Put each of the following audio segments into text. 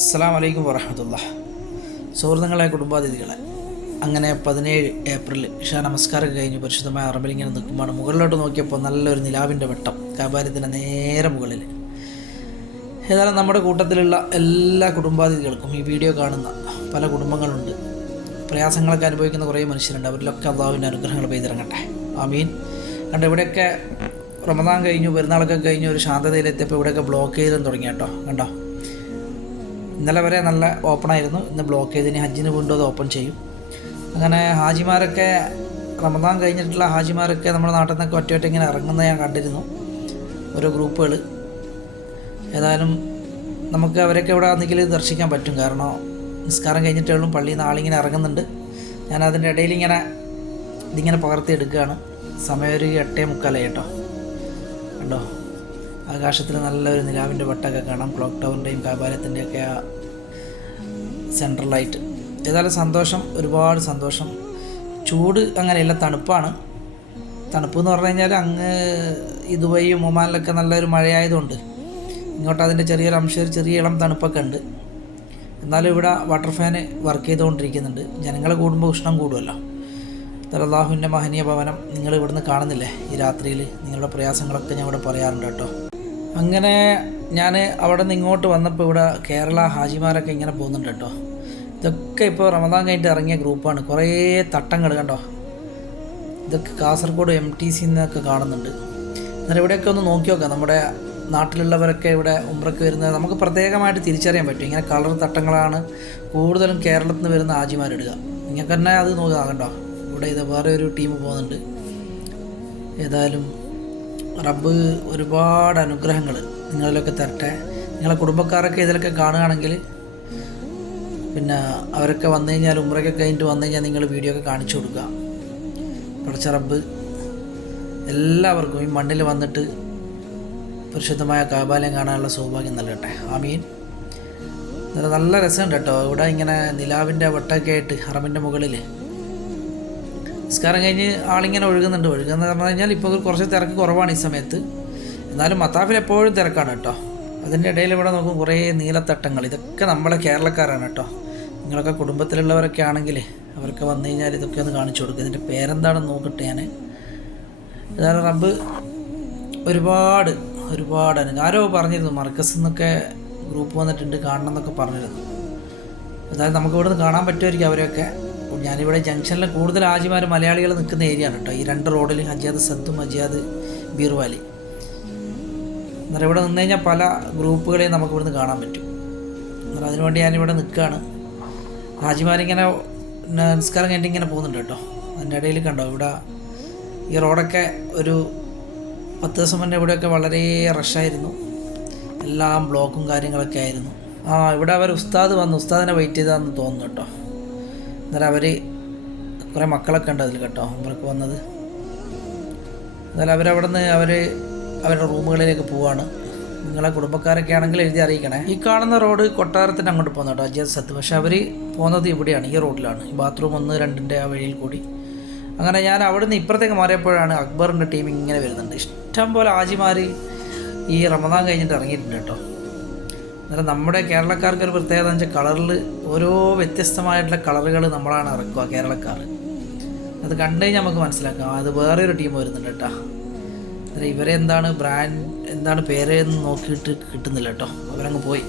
അസ്സാം വലൈക്കും വറഹമത്തുള്ള സുഹൃത്തുക്കളെ കുടുംബാതിഥികളെ അങ്ങനെ പതിനേഴ് ഏപ്രിൽ ഇഷാ നമസ്കാരം കഴിഞ്ഞ് പരിശുദ്ധമായ അറബിൽ ഇങ്ങനെ നിൽക്കുമ്പോൾ മുകളിലോട്ട് നോക്കിയപ്പോൾ നല്ലൊരു നിലാവിന്റെ വെട്ടം കാബാര്യത്തിന്റെ നേരെ മുകളിൽ. ഏതായാലും നമ്മുടെ കൂട്ടത്തിലുള്ള എല്ലാ കുടുംബാതിഥികൾക്കും ഈ വീഡിയോ കാണുന്ന പല കുടുംബങ്ങളുണ്ട്. പ്രയാസങ്ങളൊക്കെ അനുഭവിക്കുന്ന കുറേ മനുഷ്യരുണ്ട്. അവരിലൊക്കെ അള്ളാഹുവിന്റെ അനുഗ്രഹങ്ങൾ പെയ്തിറങ്ങട്ടെ. ആമീൻ. കണ്ട് ഇവിടെയൊക്കെ റമദാൻ കഴിഞ്ഞു പെരുന്നാളൊക്കെ കഴിഞ്ഞു ഒരു ശാന്തതയിലെത്തിയപ്പോൾ ഇവിടെയൊക്കെ ബ്ലോക്ക് ചെയ്തും തുടങ്ങി കേട്ടോ. കണ്ടോ? ഇന്നലെ വരെ നല്ല ഓപ്പൺ ആയിരുന്നു. ഇന്ന് ബ്ലോക്ക് ചെയ്ത് ഇനി ഹജ്ജിന് വീണ്ടും അത് ഓപ്പൺ ചെയ്യും. അങ്ങനെ ഹാജിമാരൊക്കെ റമദാൻ കഴിഞ്ഞിട്ടുള്ള ഹാജിമാരൊക്കെ നമ്മുടെ നാട്ടിൽ നിന്നൊക്കെ ഒറ്റയൊറ്റ ഒറ്റ ഇങ്ങനെ ഇറങ്ങുന്നത് ഞാൻ കണ്ടിരുന്നു. ഓരോ ഗ്രൂപ്പുകൾ ഏതായാലും നമുക്ക് അവരൊക്കെ ഇവിടെ ആണെങ്കിൽ ദർശിക്കാൻ പറ്റും. കാരണം നിസ്കാരം കഴിഞ്ഞിട്ടേ പള്ളിയിൽ നിന്ന് ആളിങ്ങനെ ഇറങ്ങുന്നുണ്ട്. ഞാൻ അതിന്റെ ഇടയിൽ ഇങ്ങനെ ഇതിങ്ങനെ പകർത്തി എടുക്കുകയാണ് സമയം ഒരു എട്ടേ മുക്കാലായി കേട്ടോ. കണ്ടോ? ആകാശത്തിൽ നല്ലൊരു നിലാവിന്റെ വട്ടമൊക്കെ കാണാം. ക്ലോക്ക് ടവറിന്റെയും കാബാലത്തിന്റെയൊക്കെ ആ സെൻട്രലായിട്ട് ഏതായാലും സന്തോഷം ഒരുപാട് സന്തോഷം. ചൂട് അങ്ങനെയല്ല തണുപ്പാണ്. തണുപ്പ് എന്ന് പറഞ്ഞു കഴിഞ്ഞാൽ അങ്ങ് ഇതുവഴിയും ഒമാനിലൊക്കെ നല്ലൊരു മഴയായതുകൊണ്ട് ഇങ്ങോട്ട് അതിന്റെ ചെറിയൊരു അംശം ചെറിയ ഇളം തണുപ്പൊക്കെ ഉണ്ട്. എന്നാലും ഇവിടെ വാട്ടർ ഫാന് വർക്ക് ചെയ്തുകൊണ്ടിരിക്കുന്നുണ്ട്. ജനങ്ങൾ കൂടുമ്പോൾ ഉഷ്ണം കൂടുമല്ലോ. അള്ളാഹുവിന്റെ മഹനീയ ഭവനം നിങ്ങൾ ഇവിടുന്ന് കാണുന്നില്ലേ? ഈ രാത്രിയിൽ നിങ്ങളുടെ പ്രയാസങ്ങളൊക്കെ ഞാൻ ഇവിടെ പറയാറുണ്ട് കേട്ടോ. അങ്ങനെ ഞാൻ അവിടെ നിന്ന് ഇങ്ങോട്ട് വന്നപ്പോൾ ഇവിടെ കേരള ഹാജിമാരൊക്കെ ഇങ്ങനെ പോകുന്നുണ്ട് കേട്ടോ. ഇതൊക്കെ ഇപ്പോൾ റമദാൻ കഴിഞ്ഞിട്ട് ഇറങ്ങിയ ഗ്രൂപ്പാണ് കുറേ തട്ടങ്ങൾ കണ്ടോ? ഇതൊക്കെ കാസർഗോഡ് എം ടി സി എന്നൊക്കെ കാണുന്നുണ്ട്. എന്നാൽ ഇവിടെയൊക്കെ ഒന്ന് നോക്കി നോക്കാം. നമ്മുടെ നാട്ടിലുള്ളവരൊക്കെ ഇവിടെ ഉമ്രക്ക് വരുന്നത് നമുക്ക് പ്രത്യേകമായിട്ട് തിരിച്ചറിയാൻ പറ്റും. ഇങ്ങനെ കളർ തട്ടങ്ങളാണ് കൂടുതലും കേരളത്തിൽ നിന്ന് വരുന്ന ആജിമാരിടുക നിങ്ങൾക്ക് തന്നെ അത് നോക്കാം കണ്ടോ? ഇവിടെ ഇത് വേറെ ഒരു ടീം പോകുന്നുണ്ട്. ഏതായാലും റബ്ബ് ഒരുപാട് അനുഗ്രഹങ്ങൾ നിങ്ങളിലൊക്കെ തരട്ടെ. നിങ്ങളെ കുടുംബക്കാരൊക്കെ ഇതിലൊക്കെ കാണുകയാണെങ്കിൽ പിന്നെ അവരൊക്കെ വന്നു കഴിഞ്ഞാൽ ഉമ്രയൊക്കെ കഴിഞ്ഞിട്ട് വന്നു കഴിഞ്ഞാൽ നിങ്ങൾ വീഡിയോ ഒക്കെ കാണിച്ചു കൊടുക്കുക. പഠിച്ച റബ്ബ്. എല്ലാവർക്കും ഈ മണ്ണിൽ വന്നിട്ട് പരിശുദ്ധമായ കാബാലയം കാണാനുള്ള സൗഭാഗ്യം നൽകട്ടെ. ആമീൻ. നല്ല രസമുണ്ട് കേട്ടോ. ഇവിടെ ഇങ്ങനെ നിലാവിന്റെ വട്ടമൊക്കെ ആയിട്ട് ഹറമിന്റെ മുകളിൽ. നിസ്കാരം കഴിഞ്ഞ് ആളിങ്ങനെ ഒഴുകുന്നുണ്ട്. ഒഴുകുന്നതെന്ന് പറഞ്ഞു കഴിഞ്ഞാൽ ഇപ്പോൾ കുറച്ച് തിരക്ക് കുറവാണ് ഈ സമയത്ത്. എന്നാലും മത്താഫിൽ എപ്പോഴും തിരക്കാണ് കേട്ടോ. അതിന്റെ ഇടയിൽ ഇവിടെ നോക്കും കുറേ നീലത്തട്ടങ്ങൾ. ഇതൊക്കെ നമ്മളെ കേരളക്കാരാണ് കേട്ടോ. നിങ്ങളൊക്കെ കുടുംബത്തിലുള്ളവരൊക്കെ ആണെങ്കിൽ അവർക്ക് വന്നു കഴിഞ്ഞാൽ ഇതൊക്കെ ഒന്ന് കാണിച്ചു കൊടുക്കുക ഇതിന്റെ പേരെന്താണെന്ന് നോക്കട്ടെ ഞാൻ. ഏതായാലും റബ്ബ്. ഒരുപാട് ഒരുപാട് അനു- ആരോ പറഞ്ഞിരുന്നു മർക്കസ് എന്നൊക്കെ ഗ്രൂപ്പ് വന്നിട്ടുണ്ട് കാണണം എന്നൊക്കെ പറഞ്ഞിരുന്നു. അതായത് നമുക്ക് ഇവിടുന്ന് കാണാൻ പറ്റുമായിരിക്കും അവരെയൊക്കെ. ഞാനിവിടെ ജംഗ്ഷനിൽ കൂടുതൽ ആജിമാർ മലയാളികൾ നിൽക്കുന്ന ഏരിയ ആണ് കേട്ടോ. ഈ രണ്ട് റോഡിൽ ഹജിയാദ് സദ്ദും ഹജിയാദ് ബീർവാലി. അന്നേരം ഇവിടെ നിന്ന് കഴിഞ്ഞാൽ പല ഗ്രൂപ്പുകളെയും നമുക്ക് ഇവിടുന്ന് കാണാൻ പറ്റും. എന്നാൽ അതിനുവേണ്ടി ഞാനിവിടെ നിൽക്കുകയാണ് ഹാജിമാരിങ്ങനെ നമസ്കാരം കഴിഞ്ഞിട്ട് ഇങ്ങനെ പോകുന്നുണ്ട് കേട്ടോ. അതിന്റെ ഇടയിൽ കണ്ടോ ഇവിടെ ഈ റോഡൊക്കെ ഒരു പത്ത് ദിവസം മുന്നേ ഇവിടെയൊക്കെ വളരെ റഷായിരുന്നു എല്ലാം ബ്ലോക്കും കാര്യങ്ങളൊക്കെ ആയിരുന്നു. ആ ഇവിടെ അവർ ഉസ്താദ് വന്നു. ഉസ്താദിനെ വെയിറ്റ് ചെയ്താന്ന് തോന്നുന്നു കേട്ടോ. എന്നാലും അവർ കുറേ മക്കളൊക്കെ ഉണ്ട് അതിൽ കേട്ടോ അവർക്ക് വന്നത്. എന്നാലും അവരവിടെ നിന്ന് അവർ അവരുടെ റൂമുകളിലേക്ക് പോവാണ്. നിങ്ങളെ കുടുംബക്കാരൊക്കെ ആണെങ്കിൽ എഴുതി അറിയിക്കണേ. ഈ കാണുന്ന റോഡ് കൊട്ടാരത്തിന് അങ്ങോട്ട് പോകുന്ന കേട്ടോ അജയ് സത്ത്. പക്ഷെ അവർ പോകുന്നത് ഇവിടെയാണ് ഈ റോഡിലാണ്. ഈ ബാത്റൂം ഒന്ന് രണ്ടിന്റെ ആ വഴിയിൽ കൂടി. അങ്ങനെ ഞാൻ അവിടെ നിന്ന് ഇപ്പുറത്തേക്ക് മാറിയപ്പോഴാണ് അക്ബറിന്റെ ടീം ഇങ്ങനെ വരുന്നുണ്ട്. ഇഷ്ടം പോലെ ആജിമാർ ഈ റമദാൻ കഴിഞ്ഞിട്ട് ഇറങ്ങിയിട്ടുണ്ട് കേട്ടോ. അന്നേരം നമ്മുടെ കേരളക്കാർക്ക് ഒരു പ്രത്യേകത എന്ന് വെച്ചാൽ കളറിൽ ഓരോ വ്യത്യസ്തമായിട്ടുള്ള കളറുകൾ നമ്മളാണ് ഇറക്കുക കേരളക്കാർ. അത് കണ്ടു കഴിഞ്ഞാൽ നമുക്ക് മനസ്സിലാക്കാം. അത് വേറെ ഒരു ടീം വരുന്നുണ്ട് കേട്ടോ. ഇവരെ എന്താണ് ബ്രാൻഡ് എന്താണ് പേര് എന്ന് നോക്കിയിട്ട് കിട്ടുന്നില്ല കേട്ടോ. അവരങ്ങ് പോയി.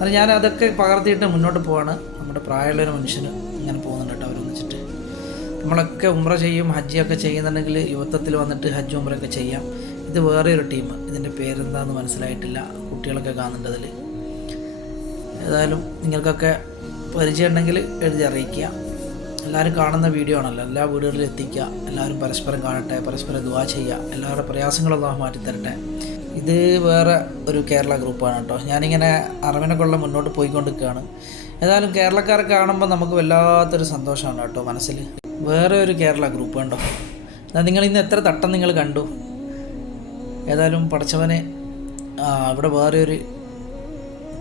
അത് ഞാൻ അതൊക്കെ പകർത്തിയിട്ട് മുന്നോട്ട് പോവാണ്. നമ്മുടെ പ്രായമുള്ള ഒരു മനുഷ്യന് ഇങ്ങനെ പോകുന്നുണ്ട് കേട്ടോ അവരൊന്നിച്ചിട്ട് നമ്മളൊക്കെ ഉമ്ര ചെയ്യും ഹജ്ജൊക്കെ ചെയ്യുന്നുണ്ടെങ്കിൽ യുവത്വത്തിൽ വന്നിട്ട് ഹജ്ജ് ഉമ്രയൊക്കെ ചെയ്യാം. ഇത് വേറെ ഒരു ടീം ഇതിന്റെ പേരെന്താണെന്ന് മനസ്സിലായിട്ടില്ല. കുട്ടികളൊക്കെ കാണുന്നുണ്ട് അതിൽ ഏതായാലും നിങ്ങൾക്കൊക്കെ പരിചയം ഉണ്ടെങ്കിൽ എഴുതി അറിയിക്കുക. എല്ലാവരും കാണുന്ന വീഡിയോ ആണല്ലോ. എല്ലാ വീടുകളിലും എത്തിക്കുക. എല്ലാവരും പരസ്പരം കാണട്ടെ പരസ്പരം ദുവാ ചെയ്യുക. എല്ലാവരുടെ പ്രയാസങ്ങളൊന്നും മാറ്റി തരട്ടെ ഇത് വേറെ ഒരു കേരള ഗ്രൂപ്പാണ് കേട്ടോ. ഞാനിങ്ങനെ അറിവിനെ കൊള്ള മുന്നോട്ട് പോയിക്കൊണ്ടിരിക്കുകയാണ്. ഏതായാലും കേരളക്കാരെ കാണുമ്പോൾ നമുക്ക് വല്ലാത്തൊരു സന്തോഷമാണ് കേട്ടോ മനസ്സിൽ. വേറെ ഒരു കേരള ഗ്രൂപ്പ് കണ്ടോ? എന്നാൽ നിങ്ങൾ ഇന്ന് എത്ര തട്ടം നിങ്ങൾ കണ്ടു? ഏതായാലും പഠിച്ചവനെ ഇവിടെ വേറെ ഒരു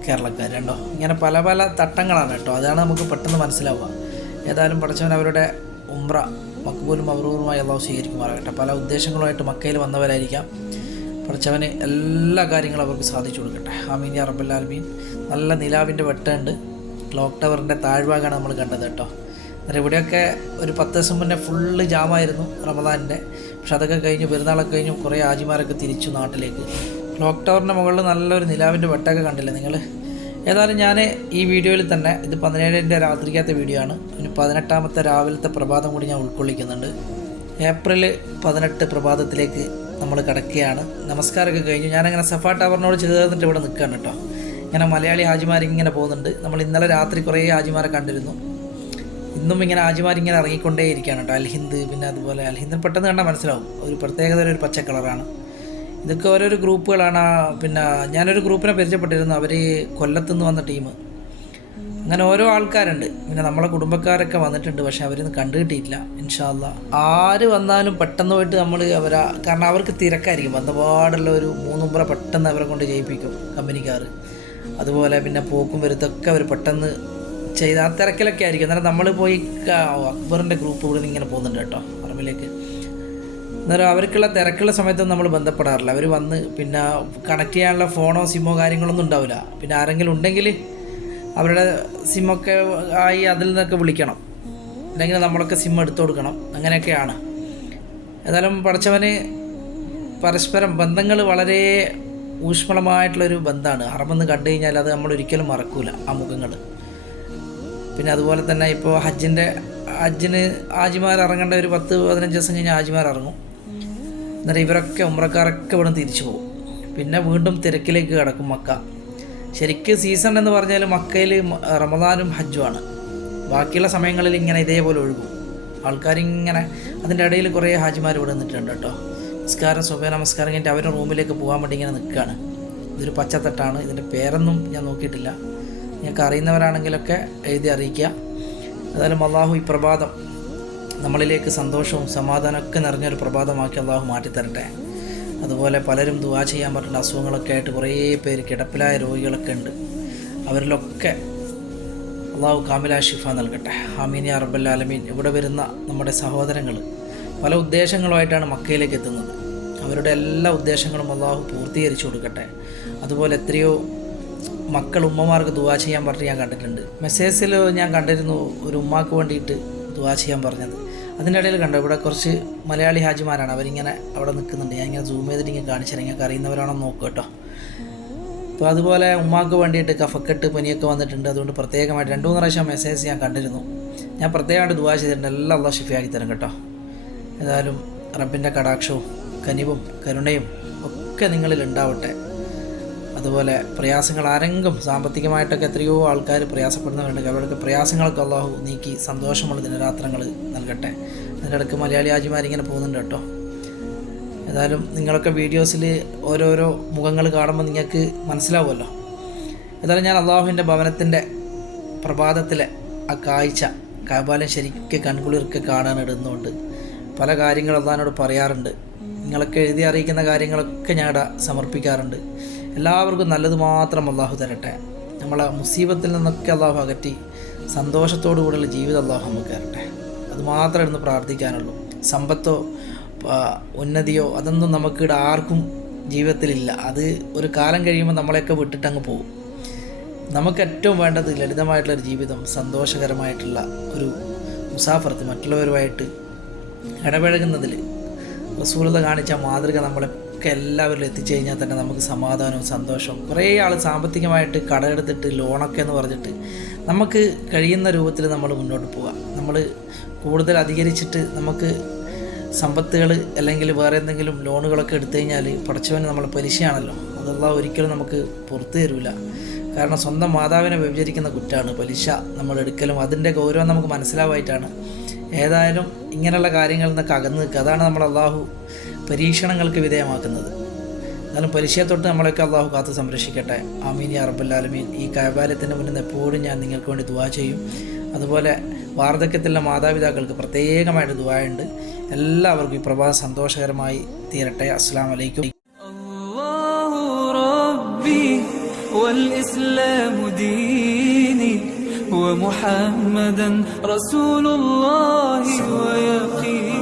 കേരളക്കാരുണ്ടോ ഇങ്ങനെ പല പല തട്ടങ്ങളാണ് കേട്ടോ. അതാണ് നമുക്ക് പെട്ടെന്ന് മനസ്സിലാവുക. ഏതായാലും പഠിച്ചവൻ അവരുടെ ഉംറ മക്ബൂലും മബ്രൂറുമായി അള്ളാഹു സ്വീകരിക്കുമാറാകട്ടെ. പല ഉദ്ദേശങ്ങളുമായിട്ട് മക്കയിൽ വന്നവരായിരിക്കാം. പഠിച്ചവന് എല്ലാ കാര്യങ്ങളും അവർക്ക് സാധിച്ചു കൊടുക്കട്ടെ. ആമീൻ യാ റബ്ബൽ ആലമീൻ. നല്ല നിലാവിന്റെ വെട്ടമുണ്ട് ക്ലോക്ക് ടവറിന്റെ താഴ്ഭാഗമാണ് നമ്മൾ കണ്ടത് കേട്ടോ. അന്നേരം ഇവിടെയൊക്കെ ഒരു പത്ത് ദിവസം മുന്നേ ഫുള്ള് ജാമായിരുന്നു റമദാനിന്റെ പക്ഷെ അതൊക്കെ കഴിഞ്ഞ് പെരുന്നാളൊക്കെ കഴിഞ്ഞു കുറേ ആജിമാരൊക്കെ തിരിച്ചു നാട്ടിലേക്ക്. ക്ലോക്ക് ടവറിന്റെ മുകളിൽ നല്ലൊരു നിലാവിന്റെ വെട്ടൊക്കെ കണ്ടില്ലേ നിങ്ങൾ? ഏതായാലും ഞാൻ ഈ വീഡിയോയിൽ തന്നെ ഇത് പതിനേഴിന്റെ രാത്രിക്കകത്തെ വീഡിയോ ആണ്. ഇനി പതിനെട്ടാമത്തെ രാവിലത്തെ പ്രഭാതം കൂടി ഞാൻ ഉൾക്കൊള്ളിക്കുന്നുണ്ട്. ഏപ്രിൽ പതിനെട്ട് പ്രഭാതത്തിലേക്ക് നമ്മൾ കിടക്കുകയാണ്. നമസ്കാരമൊക്കെ കഴിഞ്ഞു. ഞാനങ്ങനെ സഫ ടവറിനോട് ചേർന്നിട്ട് ഇവിടെ നിൽക്കുകയാണ് കേട്ടോ. ഇങ്ങനെ മലയാളി ഹാജിമാരിങ്ങനെ പോകുന്നുണ്ട്. നമ്മൾ ഇന്നലെ രാത്രി കുറേ ഹാജിമാരെ കണ്ടിരുന്നു. ഇന്നും ഇങ്ങനെ ഹാജിമാർ ഇങ്ങനെ ഇറങ്ങിക്കൊണ്ടേ ഇരിക്കുകയാണ് കേട്ടോ. അൽഹിന്ദ് പിന്നെ അതുപോലെ അൽഹിന്ദ്. പെട്ടെന്ന് കണ്ടാൽ മനസ്സിലാവും. ഒരു പ്രത്യേകത ഒരു പച്ച കളറാണ്. ഇതൊക്കെ ഓരോരോ ഗ്രൂപ്പുകളാണ്. പിന്നെ ഞാനൊരു ഗ്രൂപ്പിനെ പരിചയപ്പെട്ടിരുന്നു. അവർ കൊല്ലത്തുനിന്ന് വന്ന ടീം. അങ്ങനെ ഓരോ ആൾക്കാരുണ്ട്. പിന്നെ നമ്മളെ കുടുംബക്കാരൊക്കെ വന്നിട്ടുണ്ട്. പക്ഷെ അവരൊന്നും കണ്ടു ഇൻഷാല്ല ആര് വന്നാലും പെട്ടെന്ന് പോയിട്ട് നമ്മൾ അവരാ കാരണം അവർക്ക് തിരക്കായിരിക്കും. വന്നപാടുള്ള ഒരു മൂന്നുമ്പറ പെട്ടെന്ന് അവരെ കൊണ്ട് ചെയ്യിപ്പിക്കും കമ്പനിക്കാർ അതുപോലെ പിന്നെ പോക്കും വരുത്തൊക്കെ അവർ പെട്ടെന്ന് ചെയ്ത് ആ തിരക്കിലൊക്കെ ആയിരിക്കും. അന്നേരം നമ്മൾ പോയി അക്ബറിന്റെ ഗ്രൂപ്പ് ഇവിടെ നിന്ന് ഇങ്ങനെ പോകുന്നുണ്ട് കേട്ടോ പറമ്പിലേക്ക്. അന്നേരം അവർക്കുള്ള തിരക്കുള്ള സമയത്തൊന്നും നമ്മൾ ബന്ധപ്പെടാറില്ല. അവർ വന്ന് പിന്നെ കണക്ട് ചെയ്യാനുള്ള ഫോണോ സിമ്മോ കാര്യങ്ങളൊന്നും ഉണ്ടാവില്ല. പിന്നെ ആരെങ്കിലും ഉണ്ടെങ്കിൽ അവരുടെ സിമ്മൊക്കെ ആയി അതിൽ നിന്നൊക്കെ വിളിക്കണം. അല്ലെങ്കിൽ നമ്മളൊക്കെ സിം എടുത്തു കൊടുക്കണം. അങ്ങനെയൊക്കെയാണ്. ഏതായാലും പഠിച്ചവന് പരസ്പരം ബന്ധങ്ങൾ വളരെ ഊഷ്മളമായിട്ടുള്ളൊരു ബന്ധമാണ്. അറമെന്ന് കണ്ടു കഴിഞ്ഞാൽ അത് നമ്മൾ ഒരിക്കലും മറക്കൂല ആ മുഖങ്ങൾ പിന്നെ അതുപോലെ തന്നെ ഇപ്പോൾ ഹജ്ജിന്റെ ഹജ്ജിന് ആജിമാർ ഇറങ്ങേണ്ട ഒരു പത്ത് പതിനഞ്ച് ദിവസം കഴിഞ്ഞാൽ ആജിമാർ ഇറങ്ങും. എന്നിട്ട് ഇവരൊക്കെ ഉമ്രക്കാരൊക്കെ ഇവിടെ തിരിച്ചു പോകും. പിന്നെ വീണ്ടും തിരക്കിലേക്ക് കിടക്കും മക്ക. ശരിക്കും സീസൺ എന്ന് പറഞ്ഞാൽ മക്കയിൽ റമദാനും ഹജ്ജുമാണ്. ബാക്കിയുള്ള സമയങ്ങളിൽ ഇങ്ങനെ ഇതേപോലെ ഒഴുകും. ആൾക്കാരിങ്ങനെ അതിന്റെ ഇടയിൽ കുറേ ഹാജിമാർ ഇവിടെ നിന്നിട്ടുണ്ട് കേട്ടോ. നമസ്കാരം സുബേ നമസ്കാരം കഴിഞ്ഞിട്ട് അവരുടെ റൂമിലേക്ക് പോകാൻ വേണ്ടി ഇങ്ങനെ നിൽക്കുകയാണ് ഇതൊരു പച്ചത്തട്ടാണ്. ഇതിന്റെ പേരൊന്നും ഞാൻ നോക്കിയിട്ടില്ല. നിങ്ങൾക്ക് അറിയുന്നവരാണെങ്കിലൊക്കെ എഴുതി അറിയിക്കുക. അതായത് അള്ളാഹു ഈ പ്രഭാതം നമ്മളിലേക്ക് സന്തോഷവും സമാധാനമൊക്കെ നിറഞ്ഞൊരു പ്രഭാതമാക്കി അള്ളാഹു മാറ്റിത്തരട്ടെ. അതുപോലെ പലരും ദുവാ ചെയ്യാൻ പറ്റുന്ന അസുഖങ്ങളൊക്കെ ആയിട്ട് കുറേ പേര് കിടപ്പിലായ രോഗികളൊക്കെ ഉണ്ട്. അവരിലൊക്കെ അള്ളാഹു കാമില ഷിഫ നൽകട്ടെ. ആമീൻ അറബൽ ആലമീൻ. ഇവിടെ വരുന്ന നമ്മുടെ സഹോദരങ്ങൾ പല ഉദ്ദേശങ്ങളുമായിട്ടാണ് മക്കയിലേക്ക് എത്തുന്നത്. അവരുടെ എല്ലാ ഉദ്ദേശങ്ങളും അള്ളാഹു പൂർത്തീകരിച്ചു കൊടുക്കട്ടെ. അതുപോലെ എത്രയോ മക്കൾ ഉമ്മമാർക്ക് ദുവാ ചെയ്യാൻ പറഞ്ഞ് ഞാൻ കണ്ടിട്ടുണ്ട്. മെസ്സേജിൽ ഞാൻ കണ്ടിരുന്നു ഒരു ഉമ്മാക്ക് വേണ്ടിയിട്ട് ദുവാ ചെയ്യാൻ പറഞ്ഞത്. അതിന്റെ ഇടയിൽ കണ്ടു ഇവിടെ കുറച്ച് മലയാളി ഹാജിമാരാണ്. അവരിങ്ങനെ അവിടെ നിൽക്കുന്നുണ്ട്. ഞാൻ ഇങ്ങനെ സൂം ചെയ്തിട്ട് ഇങ്ങനെ കാണിച്ചു തരാം. നിങ്ങൾക്ക് അറിയുന്നവരാണോ നോക്കുക കേട്ടോ. അപ്പോൾ അതുപോലെ ഉമ്മാക്ക് വേണ്ടിയിട്ട് കഫക്കെട്ട് പനിയൊക്കെ വന്നിട്ടുണ്ട്. അതുകൊണ്ട് പ്രത്യേകമായിട്ട് രണ്ട് മൂന്ന് പ്രാവശ്യം മെസ്സേജ് ഞാൻ കണ്ടിരുന്നു. ഞാൻ പ്രത്യേകമായിട്ട് ദുവാ ചെയ്തിട്ടുണ്ട്. എല്ലാം അള്ളാഹ് ഷിഫിയാക്കി തരും കേട്ടോ. ഏതായാലും റബ്ബിന്റെ കടാക്ഷവും കനിവും കരുണയും ഒക്കെ നിങ്ങളിൽ ഉണ്ടാവട്ടെ. അതുപോലെ പ്രയാസങ്ങൾ ആരെങ്കിലും സാമ്പത്തികമായിട്ടൊക്കെ എത്രയോ ആൾക്കാർ പ്രയാസപ്പെടുന്നവരുണ്ട്. അവരുടെ പ്രയാസങ്ങളൊക്കെ അള്ളാഹു നീക്കി സന്തോഷമുള്ള ദിനരാത്രങ്ങൾ നൽകട്ടെ. അതിനിടയ്ക്ക് മലയാളി ആജിമാരിങ്ങനെ പോകുന്നുണ്ട് കേട്ടോ. ഏതായാലും നിങ്ങളൊക്കെ വീഡിയോസിൽ ഓരോരോ മുഖങ്ങൾ കാണുമ്പോൾ നിങ്ങൾക്ക് മനസ്സിലാവുമല്ലോ. ഏതായാലും ഞാൻ അള്ളാഹുവിന്റെ ഭവനത്തിന്റെ പ്രഭാതത്തിലെ ആ കാഴ്ച കാബാലം ശരിക്ക് കൺകുളിർക്ക് കാണാൻ ഇടുന്നുണ്ട്. പല കാര്യങ്ങളും അള്ളഹാനോട് പറയാറുണ്ട്. നിങ്ങളൊക്കെ എഴുതി അറിയിക്കുന്ന കാര്യങ്ങളൊക്കെ ഞാൻ സമർപ്പിക്കാറുണ്ട്. എല്ലാവർക്കും നല്ലത് മാത്രം അള്ളാഹു തരട്ടെ. നമ്മളെ മുസീബത്തിൽ നിന്നൊക്കെ അള്ളാഹു അകറ്റി സന്തോഷത്തോടു കൂടെയുള്ള ജീവിതം അള്ളാഹു നമുക്ക് തരട്ടെ. അത് മാത്രമേ ഇന്ന് പ്രാർത്ഥിക്കാനുള്ളൂ. സമ്പത്തോ ഉന്നതിയോ അതൊന്നും നമുക്കിവിടെ ആർക്കും ജീവിതത്തിലില്ല. അത് ഒരു കാലം കഴിയുമ്പോൾ നമ്മളെയൊക്കെ വിട്ടിട്ട് അങ്ങ് പോകും. നമുക്ക് ഏറ്റവും വേണ്ടത് ലളിതമായിട്ടുള്ള ഒരു ജീവിതം സന്തോഷകരമായിട്ടുള്ള ഒരു മുസാഫർത്ത് മറ്റുള്ളവരുമായിട്ട് ഇടപഴകുന്നതിൽ റസൂലത കാണിച്ച മാതൃക നമ്മളൊക്കെ എല്ലാവരിലും എത്തിച്ചു കഴിഞ്ഞാൽ തന്നെ നമുക്ക് സമാധാനവും സന്തോഷവും. കുറേ ആൾ സാമ്പത്തികമായിട്ട് കടമെടുത്തിട്ട് ലോണൊക്കെ എന്ന് പറഞ്ഞിട്ട് നമുക്ക് കഴിയുന്ന രൂപത്തിൽ നമ്മൾ മുന്നോട്ട് പോവുക. നമ്മൾ കൂടുതൽ അധികരിച്ചിട്ട് നമുക്ക് സമ്പത്തുകൾ അല്ലെങ്കിൽ വേറെ എന്തെങ്കിലും ലോണുകളൊക്കെ എടുത്തു കഴിഞ്ഞാൽ പഠിച്ചവന് നമ്മൾ പലിശയാണല്ലോ. അതുള്ള ഒരിക്കലും നമുക്ക് പുറത്തു തരില്ല കാരണം സ്വന്തം മാതാവിനെ വ്യഭിചരിക്കുന്ന കുറ്റമാണ് പലിശ നമ്മൾ എടുക്കലും. അതിന്റെ ഗൗരവം നമുക്ക് മനസ്സിലാവായിട്ടാണ്. ഏതായാലും ഇങ്ങനെയുള്ള കാര്യങ്ങളിൽ നിന്നൊക്കെ അകന്ന് നിൽക്കുക. അതാണ് നമ്മൾ അള്ളാഹു പരീക്ഷണങ്ങൾക്ക് വിധേയമാക്കുന്നത് എന്നാലും പലിശയെ തൊട്ട് നമ്മളെയൊക്കെ അള്ളാഹു കാത്ത് സംരക്ഷിക്കട്ടെ ആമീൻ യാ റബ്ബുല്ലാലമീൻ ഈ കൈബാലത്തിൻ്റെ മുന്നിൽ നിന്ന് എപ്പോഴും ഞാൻ നിങ്ങൾക്ക് വേണ്ടി ദുവാ ചെയ്യും അതുപോലെ വാർദ്ധക്യത്തിലുള്ള മാതാപിതാക്കൾക്ക് പ്രത്യേകമായിട്ട് ദുവായുണ്ട് എല്ലാവർക്കും ഈ പ്രഭാതം സന്തോഷകരമായി തീരട്ടെ അസ്സാം വലൈക്കും الله ربي والإسلام ديني ومحمدا رسول الله ويقيني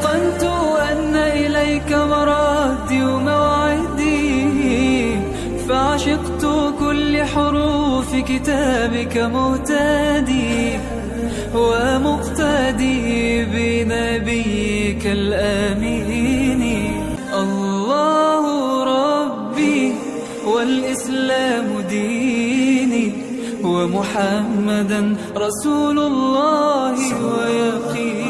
أيقنت أن إليك مرادي وموعدي فعشقت كل حروف كتابك مهتدي ومقتدي بنبيك الآمين. الله ربي والإسلام ديني ومحمدا رسول الله ويقيني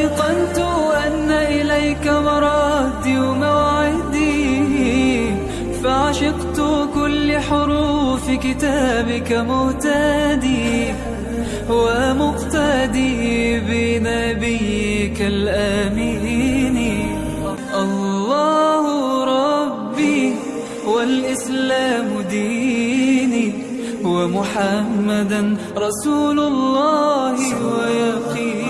أيقنت أن إليك مرادي وموعدي فعشقت كل حروف كتابك مهتدي ومقتدي بنبيك الآمين. الله ربي والإسلام ديني ومحمدا رسول الله ويقيني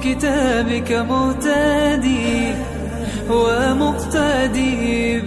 بكتابك مهتدي ومقتدي